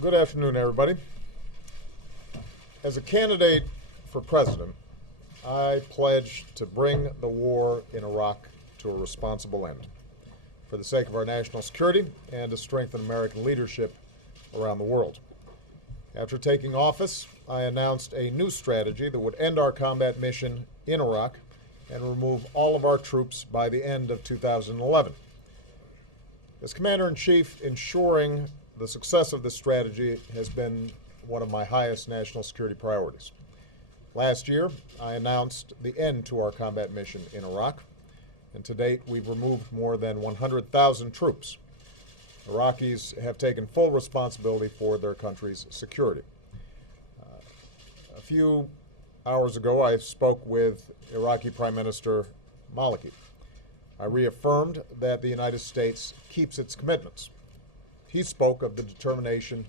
Good afternoon, everybody. As a candidate for president, I pledge to bring the war in Iraq to a responsible end for the sake of our national security and to strengthen American leadership around the world. After taking office, I announced a new strategy that would end our combat mission in Iraq and remove all of our troops by the end of 2011. As Commander-in-Chief, ensuring the success of this strategy has been one of my highest national security priorities. Last year, I announced the end to our combat mission in Iraq, and to date, we've removed more than 100,000 troops. Iraqis have taken full responsibility for their country's security. A few hours ago, I spoke with Iraqi Prime Minister Maliki. I reaffirmed that the United States keeps its commitments. He spoke of the determination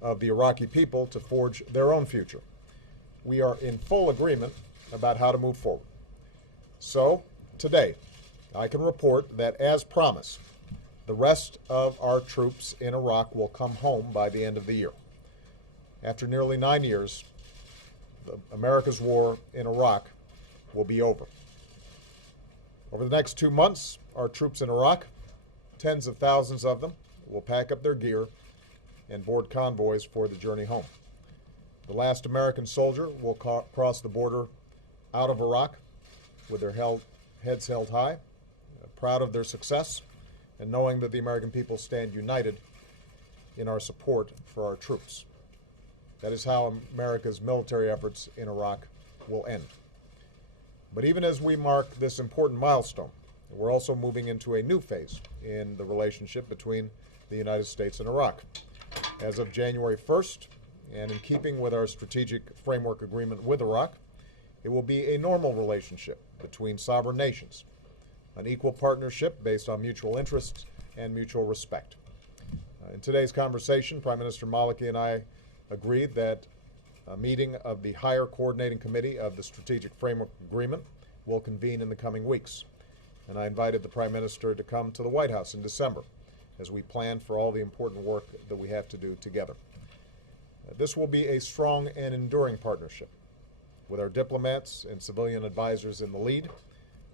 of the Iraqi people to forge their own future. We are in full agreement about how to move forward. So, today, I can report that, as promised, the rest of our troops in Iraq will come home by the end of the year. After nearly 9 years, America's war in Iraq will be over. Over the next 2 months, our troops in Iraq, tens of thousands of them, will pack up their gear and board convoys for the journey home. The last American soldier will cross the border out of Iraq with their heads held high, proud of their success, and knowing that the American people stand united in our support for our troops. That is how America's military efforts in Iraq will end. But even as we mark this important milestone, we're also moving into a new phase in the relationship between the United States and Iraq. As of January 1st, and in keeping with our strategic framework agreement with Iraq, it will be a normal relationship between sovereign nations, an equal partnership based on mutual interests and mutual respect. In today's conversation, Prime Minister Maliki and I agreed that a meeting of the Higher Coordinating Committee of the Strategic Framework Agreement will convene in the coming weeks. And I invited the Prime Minister to come to the White House in December as we plan for all the important work that we have to do together. This will be a strong and enduring partnership. With our diplomats and civilian advisors in the lead,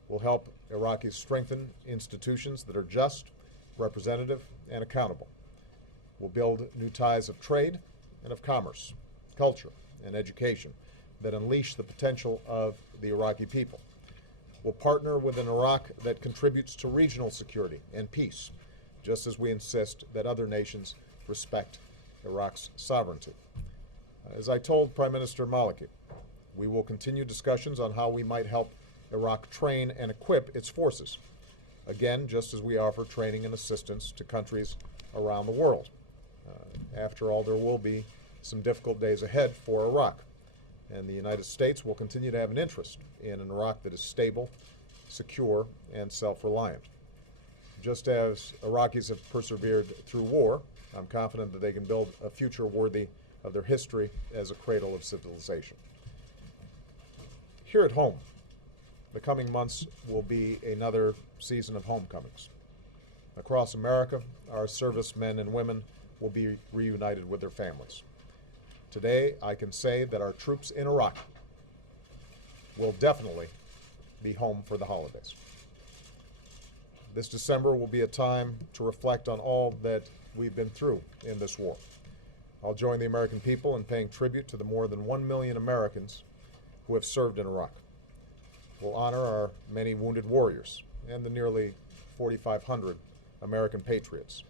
we'll help Iraqis strengthen institutions that are just, representative, and accountable. We'll build new ties of trade and of commerce, culture, and education that unleash the potential of the Iraqi people. We'll partner with an Iraq that contributes to regional security and peace, just as we insist that other nations respect Iraq's sovereignty. As I told Prime Minister Maliki, we will continue discussions on how we might help Iraq train and equip its forces, again, just as we offer training and assistance to countries around the world. After all, there will be some difficult days ahead for Iraq, and the United States will continue to have an interest in an Iraq that is stable, secure, and self-reliant. Just as Iraqis have persevered through war, I'm confident that they can build a future worthy of their history as a cradle of civilization. Here at home, the coming months will be another season of homecomings. Across America, our servicemen and women will be reunited with their families. Today, I can say that our troops in Iraq will definitely be home for the holidays. This December will be a time to reflect on all that we've been through in this war. I'll join the American people in paying tribute to the more than 1 million Americans who have served in Iraq. We'll honor our many wounded warriors and the nearly 4,500 American patriots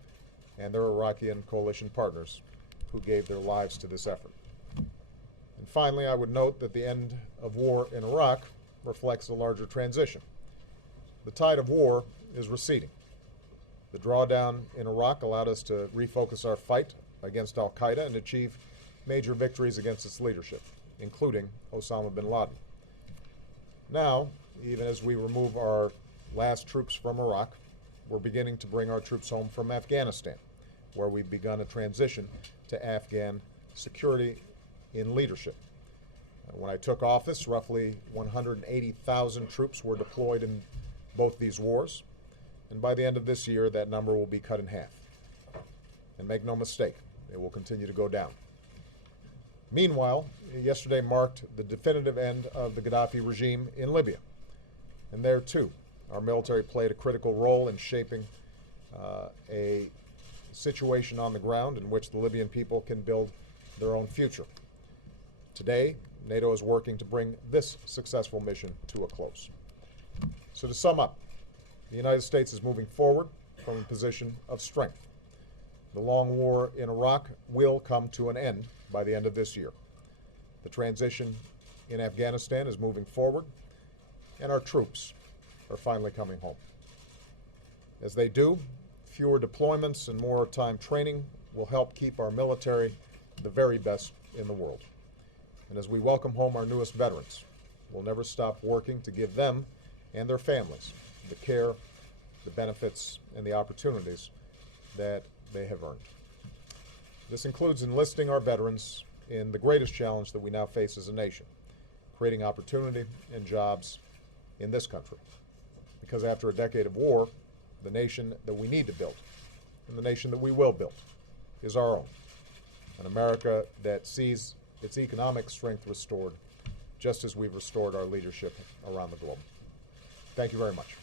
and their Iraqi and coalition partners who gave their lives to this effort. And finally, I would note that the end of war in Iraq reflects a larger transition. The tide of war is receding. The drawdown in Iraq allowed us to refocus our fight against al-Qaeda and achieve major victories against its leadership, including Osama bin Laden. Now, even as we remove our last troops from Iraq, we're beginning to bring our troops home from Afghanistan, where we've begun a transition to Afghan security in leadership. When I took office, roughly 180,000 troops were deployed in both these wars, and by the end of this year, that number will be cut in half. And make no mistake, It will continue to go down. Meanwhile, yesterday marked the definitive end of the Gaddafi regime in Libya. And there, too, our military played a critical role in shaping a situation on the ground in which the Libyan people can build their own future. Today, NATO is working to bring this successful mission to a close. So to sum up, the United States is moving forward from a position of strength. The long war in Iraq will come to an end by the end of this year. The transition in Afghanistan is moving forward, and our troops are finally coming home. As they do, fewer deployments and more time training will help keep our military the very best in the world. And as we welcome home our newest veterans, we'll never stop working to give them and their families the care, the benefits, and the opportunities that they have earned. This includes enlisting our veterans in the greatest challenge that we now face as a nation, creating opportunity and jobs in this country. Because after a decade of war, the nation that we need to build, and the nation that we will build, is our own. An America that sees its economic strength restored, just as we've restored our leadership around the globe. Thank you very much.